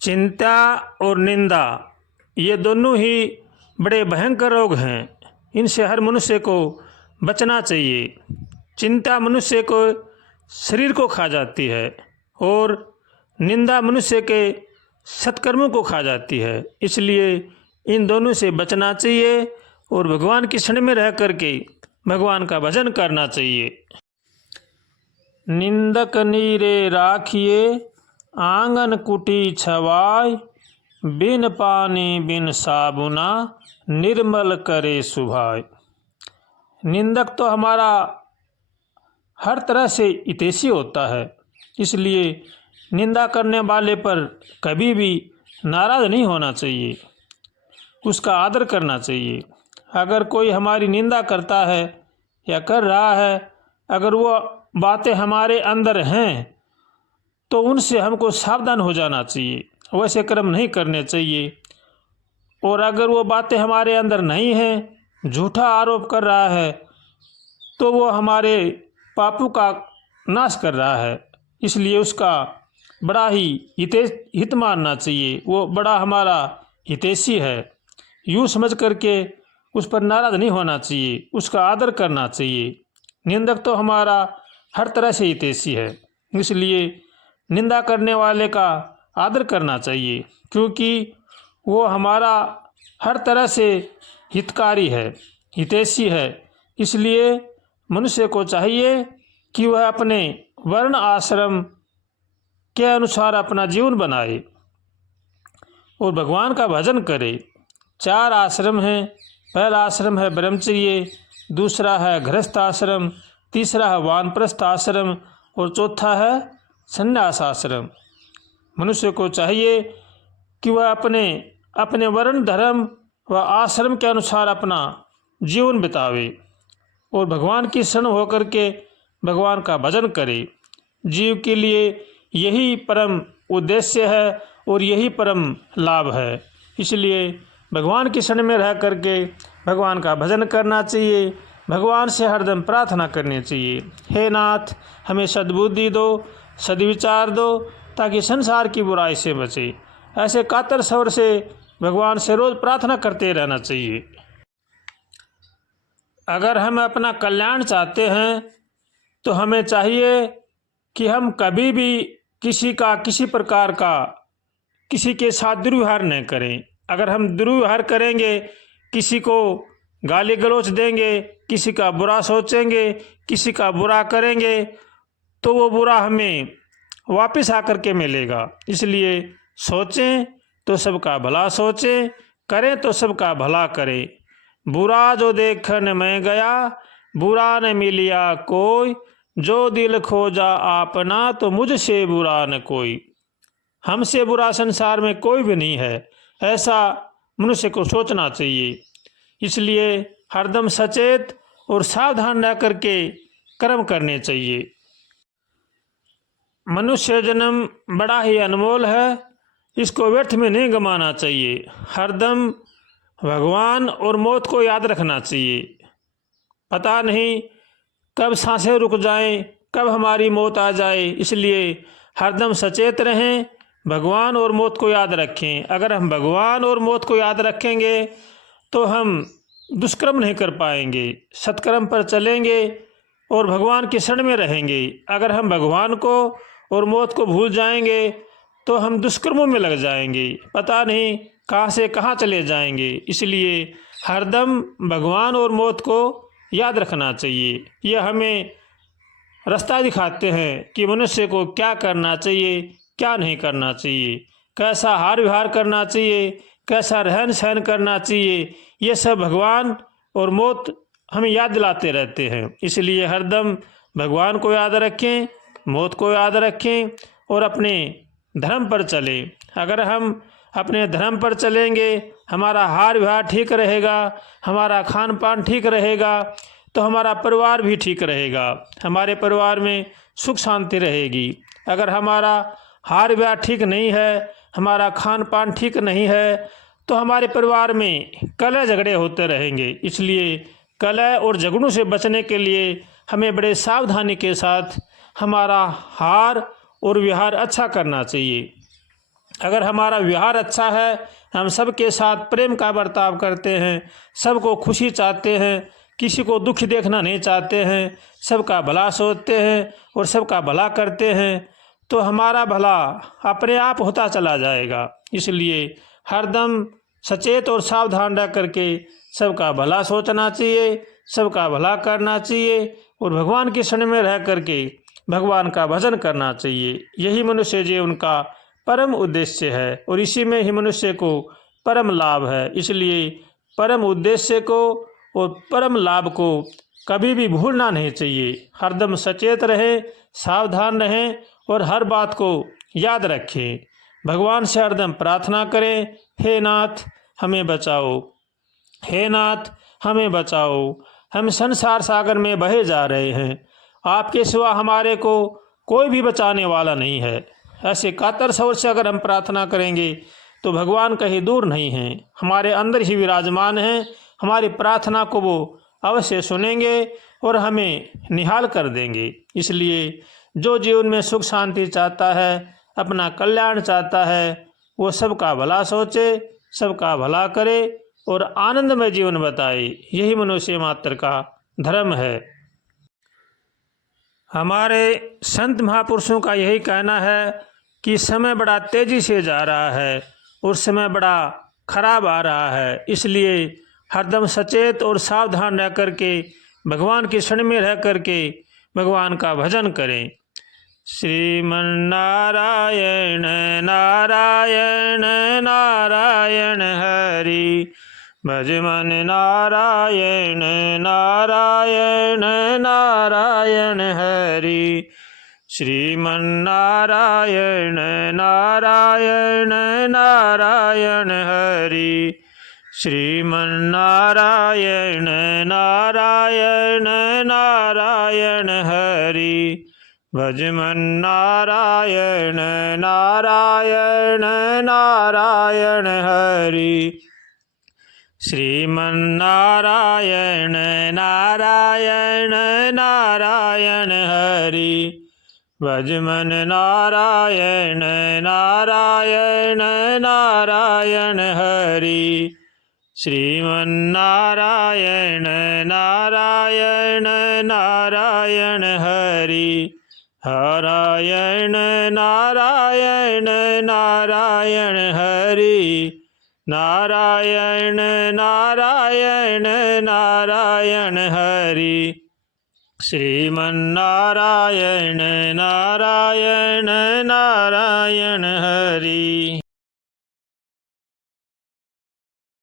चिंता और निंदा ये दोनों ही बड़े भयंकर रोग हैं। इनसे हर मनुष्य को बचना चाहिए। चिंता मनुष्य को शरीर को खा जाती है और निंदा मनुष्य के सत्कर्मों को खा जाती है। इसलिए इन दोनों से बचना चाहिए और भगवान की शरण में रह करके भगवान का भजन करना चाहिए। निंदक नीरे राखिए आंगन कुटी छवाय, बिन पानी बिन साबुना निर्मल करे सुभाय। निंदक तो हमारा हर तरह से हितैषी होता है, इसलिए निंदा करने वाले पर कभी भी नाराज़ नहीं होना चाहिए, उसका आदर करना चाहिए। अगर कोई हमारी निंदा करता है या कर रहा है, अगर वो बातें हमारे अंदर हैं तो उनसे हमको सावधान हो जाना चाहिए, वैसे कर्म नहीं करने चाहिए। और अगर वो बातें हमारे अंदर नहीं हैं, झूठा आरोप कर रहा है, तो वो हमारे पापों का नाश कर रहा है, इसलिए उसका बड़ा ही हित मानना चाहिए। वो बड़ा हमारा हितैषी है, यूँ समझ करके उस पर नाराज़ नहीं होना चाहिए, उसका आदर करना चाहिए। निंदक तो हमारा हर तरह से हितैषी है, इसलिए निंदा करने वाले का आदर करना चाहिए, क्योंकि वो हमारा हर तरह से हितकारी है, हितैषी है। इसलिए मनुष्य को चाहिए कि वह अपने वर्ण आश्रम के अनुसार अपना जीवन बनाए और भगवान का भजन करे। 4 आश्रम हैं। पहला आश्रम है ब्रह्मचर्य, दूसरा है गृहस्थ आश्रम, तीसरा है वानप्रस्थ आश्रम और चौथा है संन्यास आश्रम। मनुष्य को चाहिए कि वह अपने वर्ण धर्म व आश्रम के अनुसार अपना जीवन बितावे और भगवान की शरण होकर के भगवान का भजन करे। जीव के लिए यही परम उद्देश्य है और यही परम लाभ है। इसलिए भगवान की शरण में रह करके भगवान का भजन करना चाहिए, भगवान से हरदम प्रार्थना करनी चाहिए। हे नाथ, हमें सद्बुद्धि दो, सद्विचार दो, ताकि संसार की बुराई से बचे। ऐसे कातर स्वर से भगवान से रोज़ प्रार्थना करते रहना चाहिए। अगर हम अपना कल्याण चाहते हैं तो हमें चाहिए कि हम कभी भी किसी प्रकार का किसी के साथ दुर्व्यवहार नहीं करें। अगर हम दुर्व्यवहार करेंगे, किसी को गाली गलौज देंगे, किसी का बुरा सोचेंगे, किसी का बुरा करेंगे, तो वो बुरा हमें वापस आकर के मिलेगा। इसलिए सोचें तो सबका भला सोचें, करें तो सबका भला करें। बुरा जो देखन मैं गया, बुरा न मिलिया कोई, जो दिल खोजा आपना तो मुझसे बुरा न कोई। हमसे बुरा संसार में कोई भी नहीं है, ऐसा मनुष्य को सोचना चाहिए। इसलिए हरदम सचेत और सावधान रह करके कर्म करने चाहिए। मनुष्य जन्म बड़ा ही अनमोल है, इसको व्यर्थ में नहीं गंवाना चाहिए। हरदम भगवान और मौत को याद रखना चाहिए। पता नहीं कब सांसें रुक जाएं, कब हमारी मौत आ जाए, इसलिए हरदम सचेत रहें, भगवान और मौत को याद रखें। अगर हम भगवान और मौत को याद रखेंगे तो हम दुष्कर्म नहीं कर पाएंगे, सत्कर्म पर चलेंगे और भगवान की शरण में रहेंगे। अगर हम भगवान को और मौत को भूल जाएंगे तो हम दुष्कर्मों में लग जाएंगे, पता नहीं कहाँ से कहाँ चले जाएंगे। इसलिए हरदम भगवान और मौत को याद रखना चाहिए। यह हमें रास्ता दिखाते हैं कि मनुष्य को क्या करना चाहिए, क्या नहीं करना चाहिए, कैसा हार व्यवहार करना चाहिए, कैसा रहन सहन करना चाहिए। ये सब भगवान और मौत हमें याद दिलाते रहते हैं। इसलिए हरदम भगवान को याद रखें, मौत को याद रखें और अपने धर्म पर चलें। अगर हम अपने धर्म पर चलेंगे, हमारा हार व्यवहार ठीक रहेगा, हमारा खान पान ठीक रहेगा, तो हमारा परिवार भी ठीक रहेगा, हमारे परिवार में सुख शांति रहेगी। अगर हमारा हार व्यवहार ठीक नहीं है, हमारा खान पान ठीक नहीं है, तो हमारे परिवार में कलह झगड़े होते रहेंगे। इसलिए कलह और झगड़ों से बचने के लिए हमें बड़े सावधानी के साथ हमारा हार और व्यवहार अच्छा करना चाहिए। अगर हमारा व्यवहार अच्छा है, हम सबके साथ प्रेम का बर्ताव करते हैं, सबको खुशी चाहते हैं, किसी को दुख देखना नहीं चाहते हैं, सबका भला सोचते हैं और सबका भला करते हैं, तो हमारा भला अपने आप होता चला जाएगा। इसलिए हरदम सचेत और सावधान रह करके सबका भला सोचना चाहिए, सबका भला करना चाहिए और भगवान के शरण में रह करके भगवान का भजन करना चाहिए। यही मनुष्य जीवन का परम उद्देश्य है और इसी में ही मनुष्य को परम लाभ है। इसलिए परम उद्देश्य को और परम लाभ को कभी भी भूलना नहीं चाहिए। हरदम सचेत रहें, सावधान रहें और हर बात को याद रखें। भगवान से हरदम प्रार्थना करें, हे नाथ हमें बचाओ, हे नाथ हमें बचाओ, हम संसार सागर में बहे जा रहे हैं, आपके सिवा हमारे को कोई भी बचाने वाला नहीं है। ऐसे कातर स्वर से अगर हम प्रार्थना करेंगे तो भगवान कहीं दूर नहीं हैं, हमारे अंदर ही विराजमान हैं। हमारी प्रार्थना को वो अवश्य सुनेंगे और हमें निहाल कर देंगे। इसलिए जो जीवन में सुख शांति चाहता है, अपना कल्याण चाहता है, वो सबका भला सोचे, सबका भला करे और आनंदमय जीवन बताए। यही मनुष्य मात्र का धर्म है। हमारे संत महापुरुषों का यही कहना है कि समय बड़ा तेजी से जा रहा है और समय बड़ा खराब आ रहा है। इसलिए हरदम सचेत और सावधान रह करके भगवान के शरण में रह करके भगवान का भजन करें। श्रीमन्नारायण नारायण नारायण हरि, भज मन नारायण नारायण नारायण हरि। श्रीमन्नारायण नारायण नारायण हरि, श्रीमन्नारायण नारायण नारायण हरि, भज मन नारायण नारायण नारायण हरि। श्रीमन्नारायण नारायण नारायण हरि, भज मन नारायण नारायण नारायण हरि। श्रीमन्नारायण नारायण नारायण हरि, नारायण नारायण नारायण हरि, नारायण नारायण नारायण हरि। श्रीमन्नारायण नारायण नारायण हरि।